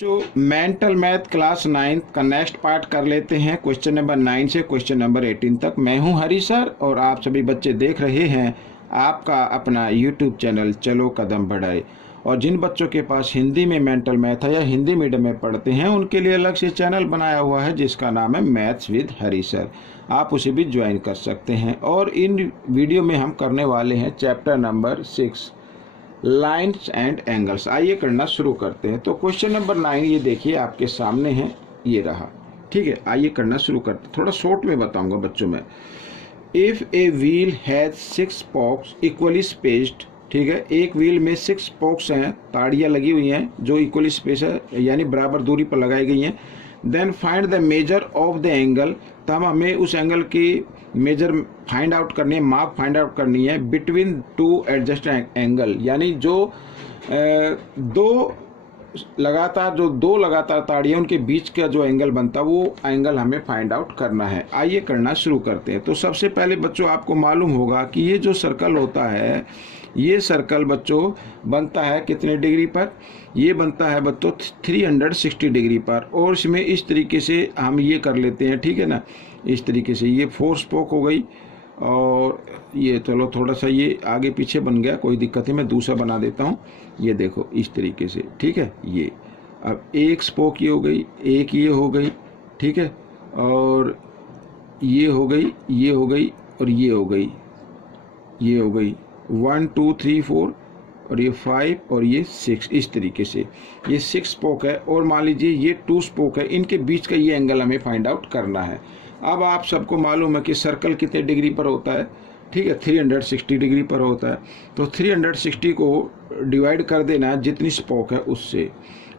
जो mental math class 9 का next part कर लेते हैं क्वेश्चन नंबर 9 से क्वेश्चन नंबर 18 तक। मैं हूं हरी सर और आप सभी बच्चे देख रहे हैं आपका अपना यूट्यूब चैनल चलो कदम बढ़ाए। और जिन बच्चों के पास हिंदी में मेंटल मैथ है या हिंदी मीडियम में पढ़ते हैं उनके लिए अलग से चैनल बनाया हुआ है जिसका नाम है मैथ्स विद हरी सर। आप उसे भी ज्वाइन कर सकते हैं। और इन वीडियो में हम करने वाले हैं chapter number 6 lines and angles. आइए करना शुरू करते हैं। तो क्वेश्चन नंबर 9 ये देखिए आपके सामने है, ये रहा। ठीक है, आइए करना शुरू करते हैं। थोड़ा शॉर्ट में बताऊंगा बच्चों में। If a wheel has 6 spokes equally spaced, ठीक है, एक व्हील में 6 स्पोक्स हैं, ताड़ियाँ लगी हुई हैं जो इक्वली स्पेस है यानी बराबर दूरी पर लगाई गई हैं। Then find the measure of the angle, तब हमें उस एंगल की मेजर फाइंड आउट करनी है, माप फाइंड आउट करनी है बिटवीन टू एडजस्टेड एंगल, यानी जो दो लगातार ताड़ियाँ उनके बीच का जो एंगल बनता है वो एंगल हमें फाइंड आउट करना है। आइए करना शुरू करते हैं। तो सबसे पहले बच्चों आपको मालूम होगा कि ये जो सर्कल होता है, ये सर्कल बच्चों बनता है कितने डिग्री पर? ये बनता है बच्चों 360 डिग्री पर। और इसमें इस तरीके से हम ये कर लेते हैं, ठीक है ना, इस तरीके से ये 4 स्पोक हो गई और ये चलो थोड़ा सा ये आगे पीछे बन गया, कोई दिक्कत नहीं, मैं दूसरा बना देता हूँ। ये देखो इस तरीके से, ठीक है। ये अब एक स्पोक ये हो गई, एक ये हो गई, ठीक है, और ये हो गई, ये हो गई और ये हो गई, ये हो गई 1 2 3 4 और ये 5 और ये 6, इस तरीके से ये 6 स्पोक है। और मान लीजिए ये 2 स्पोक है, इनके बीच का ये एंगल हमें फाइंड आउट करना है। अब आप सबको मालूम है कि सर्कल कितने डिग्री पर होता है, ठीक है, 360 डिग्री पर होता है। तो 360 को डिवाइड कर देना जितनी स्पोक है उससे,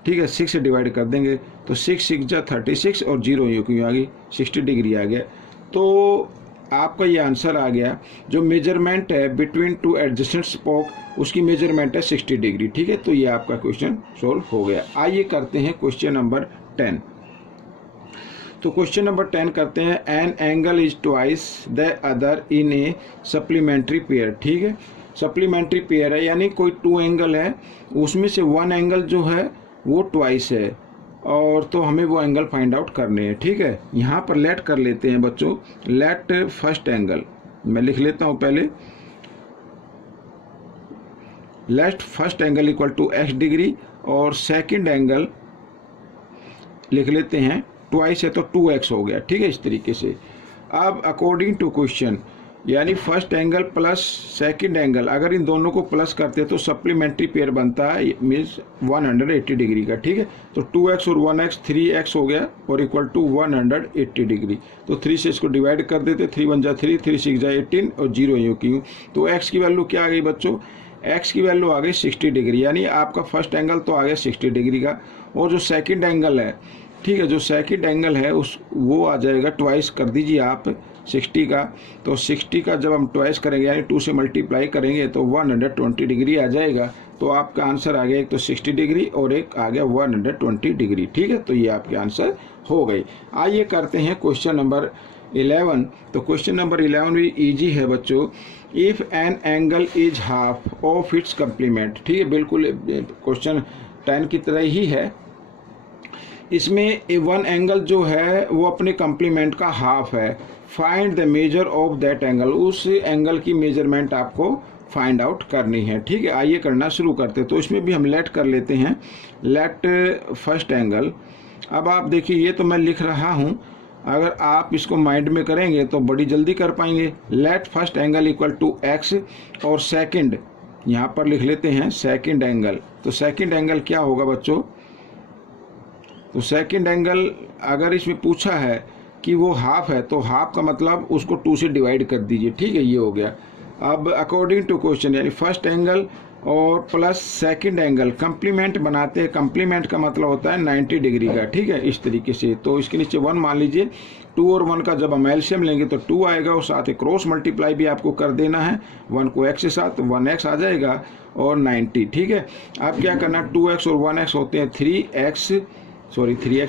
ठीक है, 6 से डिवाइड कर देंगे तो 6 6 जा 36 और 0 क्यों आ गई, 60 डिग्री आ गया। तो आपका ये आंसर आ गया। जो मेजरमेंट है बिटवीन टू एडजस्टेंट स्पोक उसकी मेजरमेंट है 60 डिग्री, ठीक है। तो ये आपका क्वेश्चन सोल्व हो गया। आइए करते हैं क्वेश्चन नंबर 10। तो क्वेश्चन नंबर 10 करते हैं। An angle is twice the other in A supplementary pair, ठीक है, सप्लीमेंट्री पेयर है यानी कोई 2 एंगल है, उसमें से 1 एंगल जो है वो ट्वाइस है और तो हमें वो एंगल फाइंड आउट करने हैं, ठीक है। यहाँ पर लेट कर लेते हैं बच्चों, लेट फर्स्ट एंगल मैं लिख लेता हूँ पहले, let first angle equal to x degree और सेकंड एंगल लिख लेते हैं, ट्वाइस है तो 2x हो गया, ठीक है, इस तरीके से। अब अकॉर्डिंग टू क्वेश्चन यानी first angle plus second angle अगर इन दोनों को प्लस करते हैं तो सप्लीमेंट्री पेयर बनता है मीन्स 180 डिग्री का, ठीक है। तो 2x और 1x 3x हो गया और इक्वल टू 180 डिग्री। तो 3 से इसको डिवाइड कर देते, 3 1 जा 3, 3 6 जा 18 और 0 यूँ क्यों। तो x की वैल्यू क्या आ गई बच्चों? x की वैल्यू आ गई 60 डिग्री, यानी आपका फर्स्ट एंगल तो आ गया 60 डिग्री का। और जो सेकंड एंगल है, ठीक है, जो सेकंड एंगल है उस वो आ जाएगा, ट्वाइस कर दीजिए आप 60 का। तो 60 का जब हम ट्वाइस करेंगे यानी 2 से मल्टीप्लाई करेंगे तो 120 डिग्री आ जाएगा। तो आपका आंसर आ गया एक तो 60 डिग्री और एक आ गया 120 डिग्री, ठीक है। तो ये आपके आंसर हो गई। आइए करते हैं क्वेश्चन नंबर 11। तो क्वेश्चन नंबर 11 भी ईजी है बच्चों। If an angle is half of its complement, ठीक है, बिल्कुल क्वेश्चन 10 की तरह ही है। इसमें 1 एंगल जो है वो अपने कम्प्लीमेंट का हाफ है। Find the measure of that angle, उस एंगल की मेजरमेंट आपको फाइंड आउट करनी है, ठीक है। आइए करना शुरू करते हैं। तो इसमें भी हम लेट कर लेते हैं, लेट फर्स्ट एंगल। अब आप देखिए ये तो मैं लिख रहा हूँ, अगर आप इसको माइंड में करेंगे तो बड़ी जल्दी कर पाएंगे। Let first angle equal to x और सेकंड यहाँ पर लिख लेते हैं सेकंड एंगल। तो सेकंड एंगल क्या होगा बच्चों? तो सेकंड एंगल अगर इसमें पूछा है कि वो हाफ है तो हाफ का मतलब उसको 2 से डिवाइड कर दीजिए, ठीक है, ये हो गया। अब अकॉर्डिंग टू क्वेश्चन यानी फर्स्ट एंगल और प्लस सेकंड एंगल कंप्लीमेंट बनाते हैं। कंप्लीमेंट का मतलब होता है 90 डिग्री का, ठीक है, इस तरीके से। तो इसके नीचे 1 मान लीजिए, 2 और 1 का जब हम एलसीएम लेंगे तो 2 आएगा और साथ ही क्रॉस मल्टीप्लाई भी आपको कर देना है 1 को x के साथ, 1x आ जाएगा और 90, ठीक है। अब क्या करना, 2x और 1x होते हैं 3x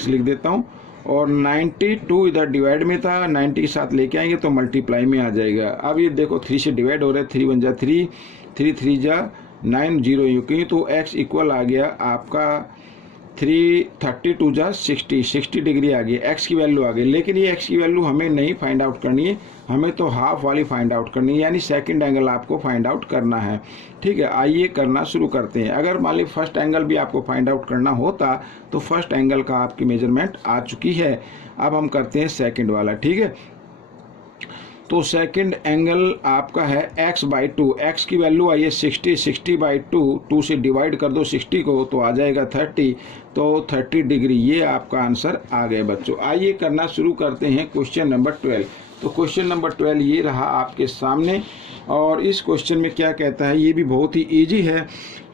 लिख देता हूँ और 92 इधर डिवाइड में था, 90 के साथ लेके आएंगे तो मल्टीप्लाई में आ जाएगा। अब ये देखो 3 से डिवाइड हो रहा है, 3 1 जा 3, 3 3 जा 9 0 यूँ की। तो x इक्वल आ गया आपका 330 टू जा 60 डिग्री आ गई, एक्स की वैल्यू आ गई। लेकिन ये एक्स की वैल्यू हमें नहीं फाइंड आउट करनी है, हमें तो हाफ वाली फाइंड आउट करनी है, यानी सेकंड एंगल आपको फाइंड आउट करना है। ठीक है, आइए करना शुरू करते हैं। अगर मान ली फर्स्ट एंगल भी आपको फाइंड आउट करना होता तो फर्स्ट एंगल का आपकी मेजरमेंट आ चुकी है। अब हम करते हैं सेकंड वाला। ठीक है, तो सेकंड एंगल आपका है x/2, x की वैल्यू आई है 60/2, 2 से डिवाइड कर दो 60 को तो आ जाएगा 30, तो 30 डिग्री, ये आपका आंसर आ गया बच्चों। आइए करना शुरू करते हैं क्वेश्चन नंबर 12। तो क्वेश्चन नंबर 12 ये रहा आपके सामने, और इस क्वेश्चन में क्या कहता है, ये भी बहुत ही ईजी है।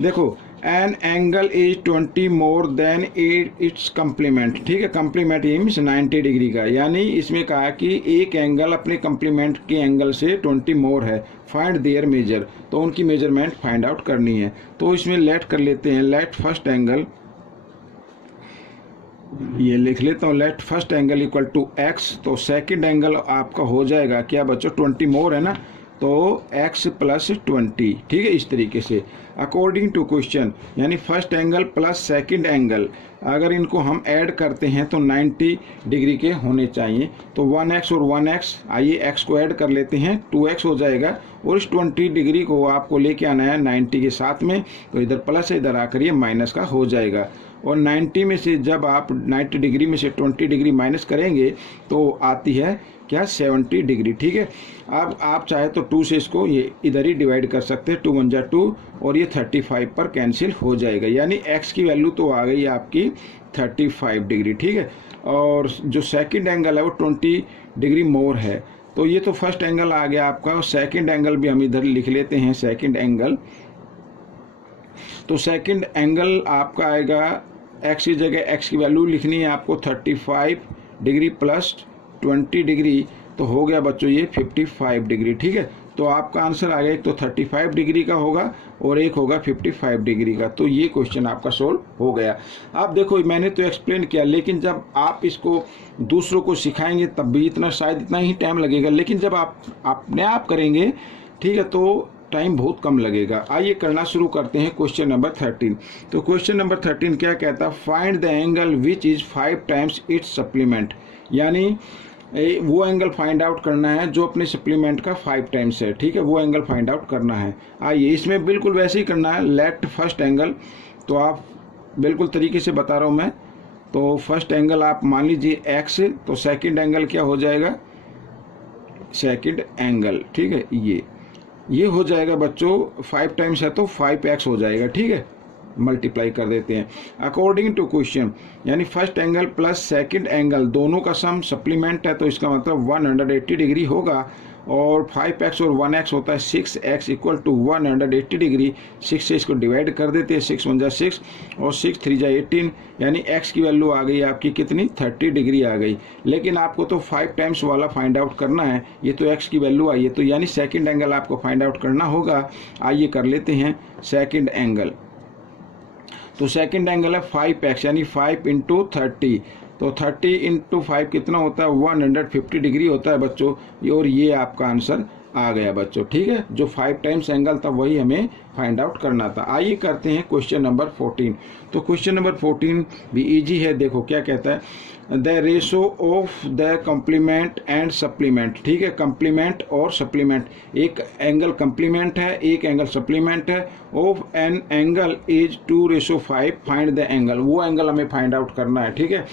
देखो, an angle is 20 more than it's complement. ठीक है, कम्प्लीमेंट ये मीन्स 90 डिग्री का, यानी इसमें कहा कि एक एंगल अपने कम्प्लीमेंट के एंगल से 20 मोर है, फाइंड देयर मेजर, तो उनकी मेजरमेंट फाइंड आउट करनी है। तो इसमें लेट कर लेते हैं, लेट फर्स्ट एंगल, ये लिख लेता हूँ, let first angle equal to x, तो सेकंड एंगल आपका हो जाएगा क्या बच्चों, 20 मोर है ना, तो x प्लस 20। ठीक है, इस तरीके से अकॉर्डिंग टू क्वेश्चन, यानी first angle plus second angle अगर इनको हम ऐड करते हैं तो 90 डिग्री के होने चाहिए। तो 1x और 1x, आइए x को ऐड कर लेते हैं, 2x हो जाएगा, और इस 20 डिग्री को आपको लेके आना है 90 के साथ में, तो इधर प्लस है, इधर आकर ये माइनस का हो जाएगा। और 90 में से जब आप 90 डिग्री में से 20 डिग्री माइनस करेंगे तो आती है क्या, 70 डिग्री। ठीक है, अब आप चाहे तो 2 से इसको ये इधर ही डिवाइड कर सकते हैं, 2 1 जा 2, और ये 35 पर कैंसिल हो जाएगा, यानी x की वैल्यू तो आ गई आपकी 35 डिग्री। ठीक है, और जो सेकंड एंगल है वो 20 डिग्री मोर है। तो ये तो फर्स्ट एंगल आ गया आपका, और सेकंड एंगल भी हम इधर लिख लेते हैं, सेकंड एंगल। तो सेकंड एंगल आपका आएगा, x की जगह x की वैल्यू लिखनी है आपको 35 डिग्री प्लस 20 डिग्री, तो हो गया बच्चों ये 55 डिग्री। ठीक है, तो आपका आंसर आ गया, एक तो 35 डिग्री का होगा और एक होगा 55 डिग्री का। तो ये क्वेश्चन आपका सोल्व हो गया। अब देखो, मैंने तो एक्सप्लेन किया, लेकिन जब आप इसको दूसरों को सिखाएंगे तब भी शायद इतना ही टाइम लगेगा, लेकिन जब आप अपने आप करेंगे, ठीक है, तो टाइम बहुत कम लगेगा। आइए करना शुरू करते हैं क्वेश्चन नंबर 13। तो क्वेश्चन नंबर 13 क्या कहता है, find the angle which is 5 times it's supplement, यानी वो एंगल फाइंड आउट करना है जो अपने सप्लीमेंट का 5 टाइम्स है। ठीक है, वो एंगल फाइंड आउट करना है। आइए, इसमें बिल्कुल वैसे ही करना है, लेट फर्स्ट एंगल, तो आप बिल्कुल तरीके से बता रहा हूँ मैं। तो फर्स्ट एंगल आप मान लीजिए x, तो सेकंड एंगल क्या हो जाएगा, सेकंड एंगल। ठीक है, ये हो जाएगा बच्चों, 5 टाइम्स है तो 5x हो जाएगा। ठीक है, मल्टीप्लाई कर देते हैं अकॉर्डिंग टू क्वेश्चन, यानी first angle plus second angle दोनों का सम सप्लीमेंट है, तो इसका मतलब 180 डिग्री होगा, और 5x और 1x होता है 6x इक्वल टू 180 डिग्री। 6 से इसको डिवाइड कर देते हैं, 6 1 जा 6 और 6 3 जा 18, यानी x की वैल्यू आ गई आपकी कितनी, 30 डिग्री आ गई। लेकिन आपको तो 5 टाइम्स वाला फाइंड आउट करना है, ये तो x की वैल्यू आई है, तो यानी सेकंड एंगल आपको फाइंड आउट करना होगा। आइए कर लेते हैं सेकंड एंगल। तो सेकंड एंगल है 5x, यानी 5 इंटू 30, तो 30 इंटू 5 कितना होता है, 150 डिग्री होता है बच्चों, और ये आपका आंसर आ गया बच्चों। ठीक है, जो 5 टाइम्स एंगल था वही हमें फाइंड आउट करना था। आइए करते हैं क्वेश्चन नंबर 14। तो क्वेश्चन नंबर 14 भी इजी है। देखो क्या कहता है, the ratio of the complement and supplement. ठीक है, कम्प्लीमेंट और सप्लीमेंट, एक एंगल कम्प्लीमेंट है, एक एंगल सप्लीमेंट है, of an angle is 2:5, find the angle, वो एंगल हमें फाइंड आउट करना है। ठीक है,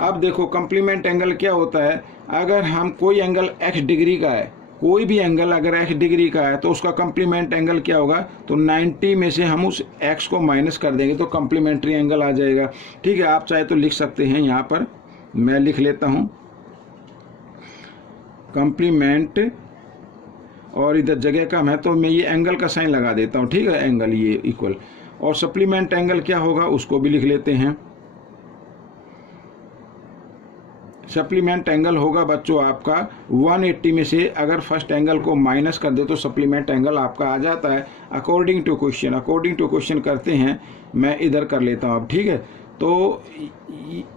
अब देखो कम्प्लीमेंट एंगल क्या होता है, अगर हम कोई एंगल x डिग्री का है, कोई भी एंगल अगर x डिग्री का है तो उसका कम्प्लीमेंट एंगल क्या होगा, तो 90 में से हम उस x को माइनस कर देंगे तो कम्प्लीमेंट्री एंगल आ जाएगा। ठीक है, आप चाहे तो लिख सकते हैं, यहाँ पर मैं लिख लेता हूँ कम्प्लीमेंट, और इधर जगह कम है तो मैं ये एंगल का साइन लगा देता हूँ। ठीक है, एंगल ये इक्वल, और सप्लीमेंट एंगल क्या होगा उसको भी लिख लेते हैं। सप्लीमेंट एंगल होगा बच्चों आपका 180 में से अगर फर्स्ट एंगल को माइनस कर दे तो सप्लीमेंट एंगल आपका आ जाता है according to question. According to question करते हैं, मैं इधर कर लेता हूँ अब। ठीक है, तो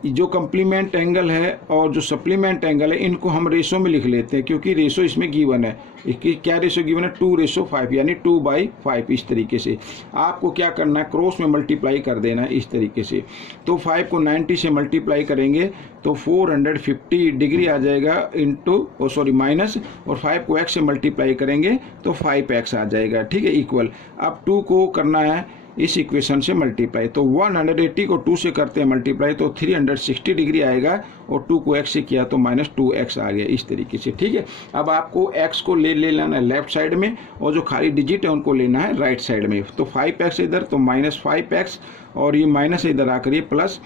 जो कम्प्लीमेंट एंगल है और जो सप्लीमेंट एंगल है इनको हम रेशो में लिख लेते हैं, क्योंकि रेशो इसमें गिवन है। इसकी क्या रेशो गिवन है? 2:5 यानी 2/5। इस तरीके से आपको क्या करना है, क्रॉस में मल्टीप्लाई कर देना है इस तरीके से। तो 5 को 90 से मल्टीप्लाई करेंगे तो 450 डिग्री आ जाएगा इंटू माइनस, और 5 को x से मल्टीप्लाई करेंगे तो 5x आ जाएगा, ठीक है, इक्वल। अब 2 को करना है इस इक्वेशन से मल्टीप्लाई, तो 180 को 2 से करते हैं मल्टीप्लाई तो 360 डिग्री आएगा, और 2 को x से किया तो -2x आ गया इस तरीके से, ठीक है। अब आपको x को ले लेना है लेफ्ट साइड में, और जो खाली डिजिट है उनको लेना है राइट साइड में। तो 5x इधर तो -5x, और ये माइनस इधर आकर ये प्लस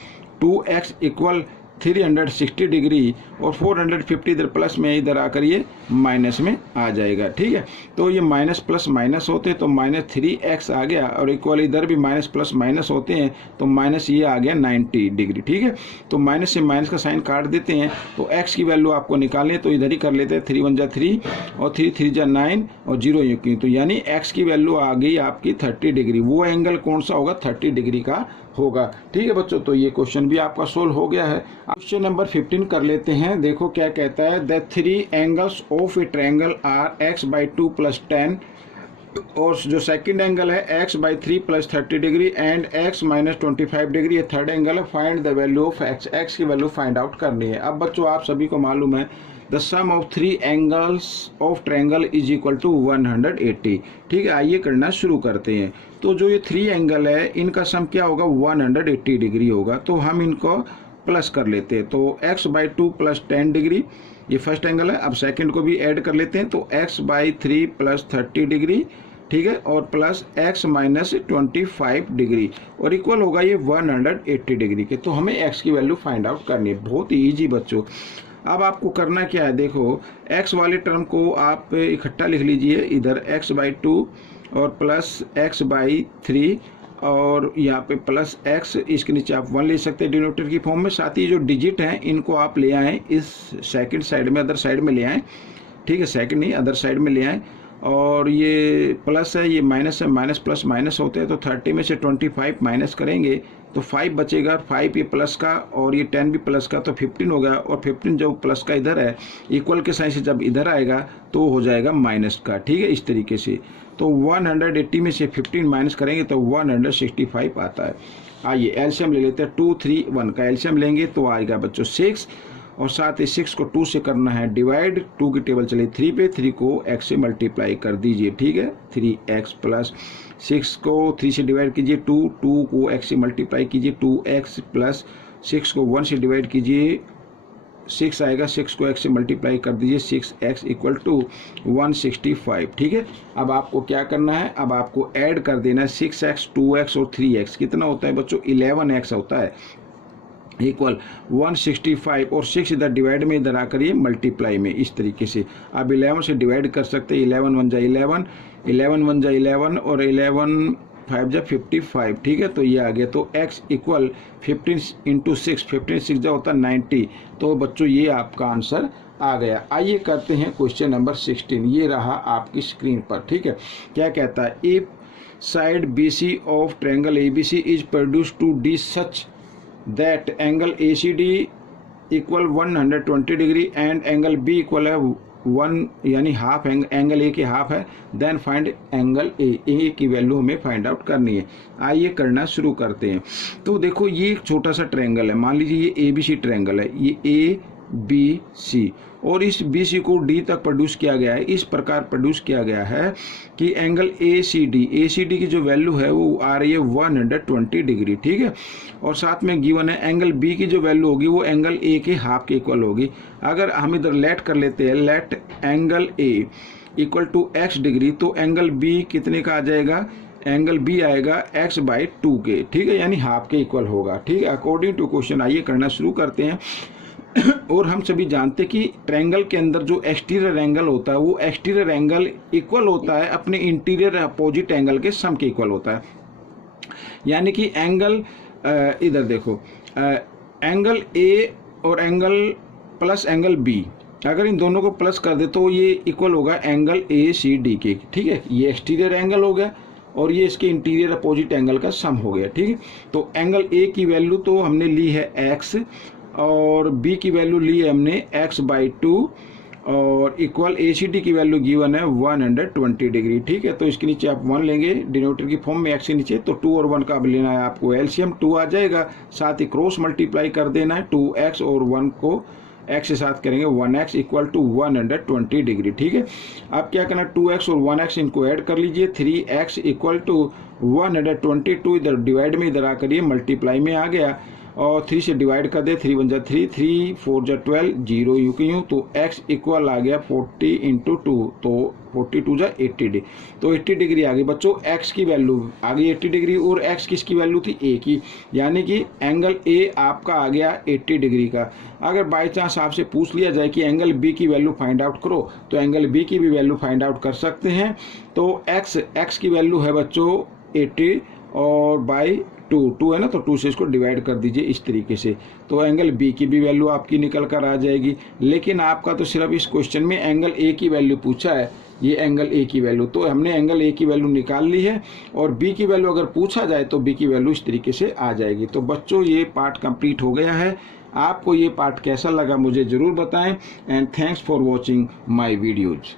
2x इक्वल 360 डिग्री, और 450 इधर प्लस में इधर आकर ये माइनस में आ जाएगा, ठीक है। तो ये माइनस प्लस माइनस होते तो -3x आ गया, और इक्वल इधर भी माइनस प्लस माइनस होते हैं तो माइनस ये आ गया 90 डिग्री, ठीक है। तो माइनस से माइनस का साइन काट देते हैं, तो x की वैल्यू आपको निकालनी है तो इधर ही कर लेते हैं। 3 × 3 और 3 × 3 = 9 और 0 की, तो यानी x की वैल्यू आ गई आपकी 30 डिग्री। वो एंगल कौन सा होगा? 30 डिग्री का होगा, ठीक है बच्चों। तो ये क्वेश्चन भी आपका सोल्व हो गया है। क्वेश्चन नंबर 15 कर लेते हैं। देखो क्या कहता है, the 3 angles of a triangle are x/2 + 10, और जो सेकंड एंगल है x/3 + 30 degree and x - 25 degree, ये थर्ड एंगल है। Find the value of x की वैल्यू फाइंड आउट करनी है। अब बच्चों आप सभी को मालूम है the sum of 3 angles of triangle is equal to 180, ठीक है। आइए करना शुरू करते हैं। तो जो ये 3 एंगल है इनका सम क्या होगा? 180 डिग्री होगा। तो हम इनको प्लस कर लेते हैं, तो x/2 + 10 डिग्री ये फर्स्ट एंगल है। अब सेकंड को भी ऐड कर लेते हैं, तो x/3 + 30 डिग्री, ठीक है, और प्लस x - 25 डिग्री, और इक्वल होगा ये 180 डिग्री के। तो हमें x की वैल्यू फाइंड आउट करनी है। बहुत ही ईजी बच्चों। अब आपको करना क्या है, देखो x वाले टर्म को आप इकट्ठा लिख लीजिए, इधर x/2 और प्लस x/3, और यहाँ पे प्लस x, इसके नीचे आप 1 ले सकते हैं डिनोमिनेटर की फॉर्म में। साथ ही जो डिजिट हैं इनको आप ले आएँ इस सेकंड साइड में, अदर साइड में ले आएँ, ठीक है, सेकंड नहीं अदर साइड में ले आएँ। और ये प्लस है, ये माइनस है, माइनस प्लस माइनस होते हैं, तो 30 में से 25 माइनस करेंगे तो 5 बचेगा। 5 ये प्लस का और ये 10 भी प्लस का, तो 15 होगा, और 15 जो प्लस का इधर है इक्वल के साइन से जब इधर आएगा तो हो जाएगा माइनस का, ठीक है, इस तरीके से। तो 180 में से 15 माइनस करेंगे तो 165 आता है। आइए एलसीएम ले लेते हैं। 2, 3, 1 का एलसीएम लेंगे तो आएगा बच्चों 6, और साथ ही 6 को 2 से करना है डिवाइड। 2 की टेबल चले 3 पे, 3 को x से मल्टीप्लाई कर दीजिए, ठीक है। 3x प्लस 6 को 3 से डिवाइड कीजिए 2, 2 को x से मल्टीप्लाई कीजिए 2x प्लस 6 को 1 से डिवाइड कीजिए 6 आएगा, 6 को x से मल्टीप्लाई कर दीजिए 6x = 165, ठीक है। अब आपको क्या करना है, अब आपको ऐड कर देना है 6x, 2x और 3x। कितना होता है बच्चों? 11x होता है, इक्वल 165, और 6 इधर डिवाइड में इधर आकर ये मल्टीप्लाई में इस तरीके से। अब 11 से डिवाइड कर सकते हैं, 11 × 1 = 11, 11 × 1 = 11, और 11 5 × 55, ठीक है। तो ये आ गया, तो x = 15 × 6, 15 6 जो होता है 90। तो बच्चों ये आपका आंसर आ गया। आइए करते हैं क्वेश्चन नंबर 16। ये रहा आपकी स्क्रीन पर, ठीक है। क्या कहता है, if side BC of triangle ABC is produced to D such that angle ACD = 120 degree and angle B equal है 1 यानी हाफ, एंगल A के हाफ है, देन फाइंड एंगल A की वैल्यू हमें फाइंड आउट करनी है। आइए करना शुरू करते हैं। तो देखो ये एक छोटा सा ट्रायंगल है, मान लीजिए ये ABC ट्रायंगल है, ये ABC, और इस BC को D तक प्रोड्यूस किया गया है। इस प्रकार प्रोड्यूस किया गया है कि एंगल ACD की जो वैल्यू है वो आ रही है 120 डिग्री, ठीक है। और साथ में गिवन है एंगल B की जो वैल्यू होगी वो एंगल A के हाफ के इक्वल होगी। अगर हम इधर लेट कर लेते हैं, let angle A = x degree, तो एंगल B कितने का आ जाएगा? एंगल B आएगा x/2 के, ठीक है, यानी हाफ के इक्वल होगा, ठीक है, अकॉर्डिंग टू क्वेश्चन। आइए करना शुरू करते हैं। और हम सभी जानते हैं कि ट्रायंगल के अंदर जो एक्सटीरियर एंगल होता है वो एक्सटीरियर एंगल इक्वल होता है अपने इंटीरियर अपोजिट एंगल के सम के इक्वल होता है। यानी कि एंगल इधर देखो, एंगल A और एंगल प्लस एंगल B, अगर इन दोनों को प्लस कर दे तो ये इक्वल होगा एंगल ACD के, ठीक है। ये एक्सटीरियर एंगल हो गया, और ये इसके इंटीरियर अपोजिट एंगल का सम हो गया। ठीक है, तो एंगल ए की वैल्यू तो हमने ली है x और बी की वैल्यू ली है हमने x/2 और इक्वल ACD की वैल्यू गिवन है 120 डिग्री। ठीक है, तो इसके नीचे आप 1 लेंगे डिनोमिनेटर की फॉर्म में, x के नीचे, तो 2 और 1 का अब लेना है आपको एलसीएम, 2 आ जाएगा, साथ ही क्रॉस मल्टीप्लाई कर देना है, 2x और 1 को x के साथ करेंगे 1x इक्वल टू 120 डिग्री। ठीक है, अब क्या करना, 2x और 1x इनको ऐड कर लीजिए, 3x इक्वल टू 122, इधर डिवाइड में इधर आकर ये मल्टीप्लाई में आ गया और 3 से डिवाइड कर दे, 3 × 3, 3 4 × 12, 0 यूँ की यूँ, तो x इक्वल आ गया 40 × 2, तो 42 × 80 डिग्री, तो 80 डिग्री आ गई बच्चों, x की वैल्यू आ गई 80 डिग्री और x किसकी वैल्यू थी, a की, यानी कि एंगल a आपका आ गया 80 डिग्री का। अगर बाई चांस आपसे पूछ लिया जाए कि एंगल b की वैल्यू फाइंड आउट करो, तो एंगल b की भी वैल्यू फाइंड आउट कर सकते हैं। तो x की वैल्यू है बच्चों 80 और बाई 2 है ना, तो 2 से इसको डिवाइड कर दीजिए इस तरीके से, तो एंगल बी की भी वैल्यू आपकी निकल कर आ जाएगी। लेकिन आपका तो सिर्फ इस क्वेश्चन में एंगल ए की वैल्यू पूछा है, ये एंगल ए की वैल्यू, तो हमने एंगल ए की वैल्यू निकाल ली है और बी की वैल्यू अगर पूछा जाए तो बी की वैल्यू इस तरीके से आ जाएगी। तो बच्चों ये पार्ट कंप्लीट हो गया है। आपको ये पार्ट कैसा लगा मुझे ज़रूर बताएं and thanks for watching my videos.